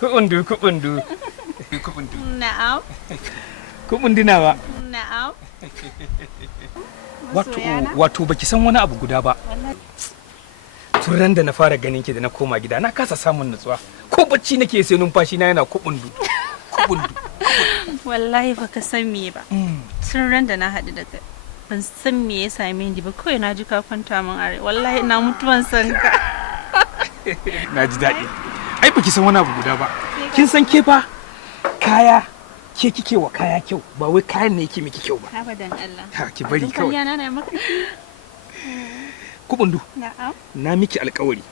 Kubundu. Na'am. Kubundu nawa. Na'am. Wato baki san wani abu guda ba. Tun ran da na fara ganin ki da na koma gida na kasa samun nutsuwa. Ko bacci nake sai numfashi na yana kubundu. Wallahi baka san me ba. Tun ran da na haɗu da kai. Ban san me ya same ni ba, kawai na ji ka kwanta min are. Wallahi ina mutuwan san ka. Na ji daɗi. Ai baki san wani abu guda ba. Kin san ke fa kaya ke kike wa kaya kyau ba wai kayan ne yake miki kyau ba. Abadan Allah. Ha ki bari kawai. Yana na maka. Kubundu. Na'am. Na miki alƙawari.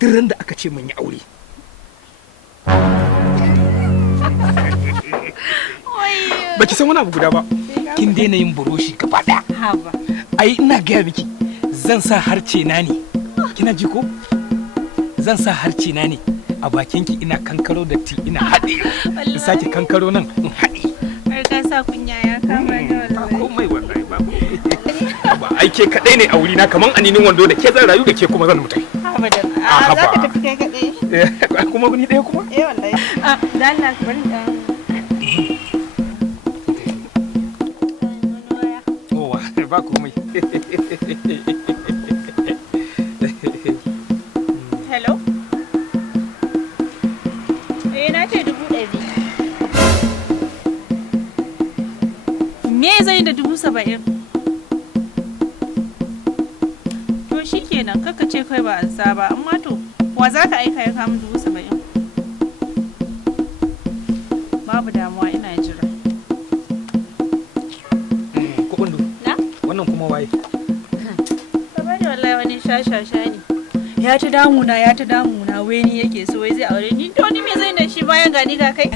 Duk ran da aka ce mun yi aure. Baki san wani abu guda ba. Kin daina yin buroshi gaba ɗaya. Haba. Ai ina gaya miki zan sa harce na ne. Kina ji ko? Zan sa harce na ne a bakin ki ina kankaro da ti ina haɗe. In sake kankaro nan in haɗe. Har ka sa kunya ya kama ni wallahi. Ba komai wallahi ba komai. Ba ai ke kadai ne a wuri na kaman aninin wando da ke zan rayu da ke kuma zan mutai. Abadan. Za ka tafi kai kadai. Kuma ni ɗaya kuma? Wallahi. Dan Allah ka bari dan. Ba komai. Hello? Na ce 100. Me zai da 70? To shikenan kaka ce kai ba an sa ba, amma to wa za ka aika ya kama 70? Babu damuwa ina jira. Wannan kuma waye? Kabari wallahi wani shashasha ne. Ya ta damuna wai ni yake so wai zai aure ni. To ni me zai da shi bayan gani ga kai?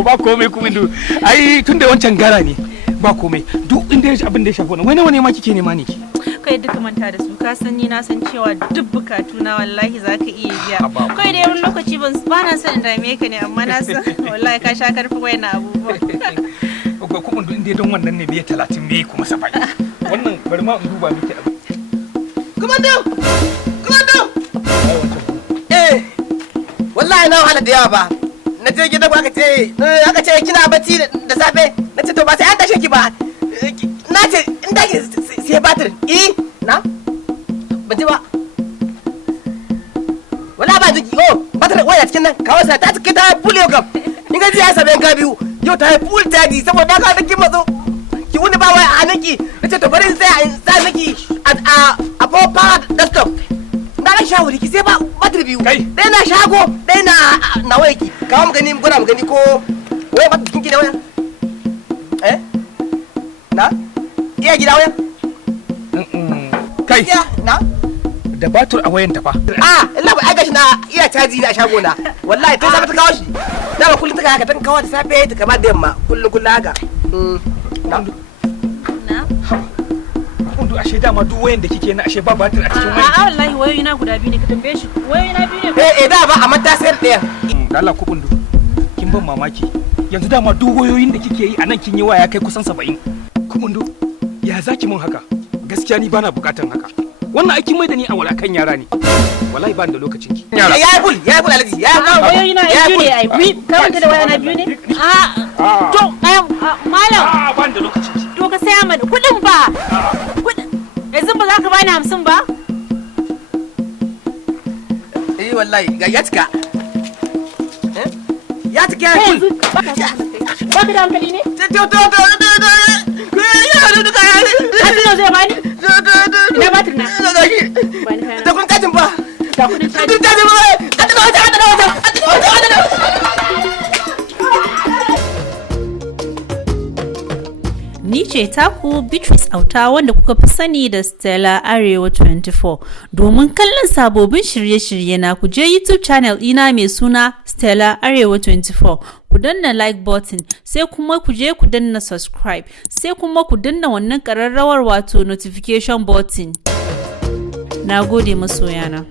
Ba komai Kubundu. Ai tunda wancan gara ne. Ba komai. Duk inda abin da ya shafi wannan. Wai nawa ne ma kike nema ne ki? Kai duka manta da su. Ka san ni na san cewa duk bukatu na wallahi zaka iya biya. Kai da yawan lokaci ba na son in dame ka ne amma na san wallahi ka sha karfi wayannan abubuwa. Kubundu inda don wannan ne bai 30 bai kuma 70. Wannan bari ma in duba miki abu. Kubundu! Wallahi na wahala da yawa ba. Na je gidan aka ce kina bacci da safe. Na ce to ba sai an tashe ki ba. Na ce in da ki sai batir. Na? Ban ji ba. Wala ba jiki. Batir waya cikin nan. Kawo sa ta cikin ta full yau kam. In ga ji ya sabe ka biyu. Yau ta yi full tadi saboda ka kin matso. Ki wuni ba wai a naki. Na ce to bari sai in sa miki a power desktop. Na shawari ki sai ba batir biyu. Dai na shago, dai na waya ki. Kawo mu gani gona mu gani ko waya batir kinki da waya. Na? Iya gida waya? Kai. Na? Da batur a wayan ta fa. Allah ba gashi na iya caji da shago na. Wallahi tun safe ta kawo shi. Da ba kullun ta haka tan kawo da safe ta kama da yamma. Kullun haka. Na? Ashe dama duk wayan da kike na ashe ba batir a cikin wayan. Wallahi wayoyi na guda biyu ne ka tambaye shi. Wayoyi na biyu ne. Da ba amma ta sayar da Da Allah Kubundu. Kin ban mamaki. Yanzu dama duk wayoyin da kike yi a nan kin yi waya kai kusan 70. Kubundu, ya zaki mun haka? Gaskiya ni bana bukatan haka. Wannan aikin mai da ni a walakan yara ne. Wallahi ba da lokacin ki. Ya yi bul alaji. Ya yi wayoyi na biyu ne ai. Ka wanda da waya na biyu ne? To, malam. Ban da lokacin ki. To ka saya mana kudin ba. Yanzu ba za ka bani 50 ba? Wallahi ga ya cika. Ya cika ya kul. Ba ka da hankali ne? Abin zai bani? Ina batir na. Da kun tajin ba. Da kudin tajin. Kudin tajin ba. Ni ce taku Beatrice Auta wanda kuka fi sani da Stella Arewa 24. Domin kallon sabobin shirye-shirye na ku je YouTube channel ɗina mai suna Stella Arewa 24. Ku danna like button, sai kuma ku je ku danna subscribe, sai kuma ku danna wannan ƙararrawar wato notification button. Na gode masoyana.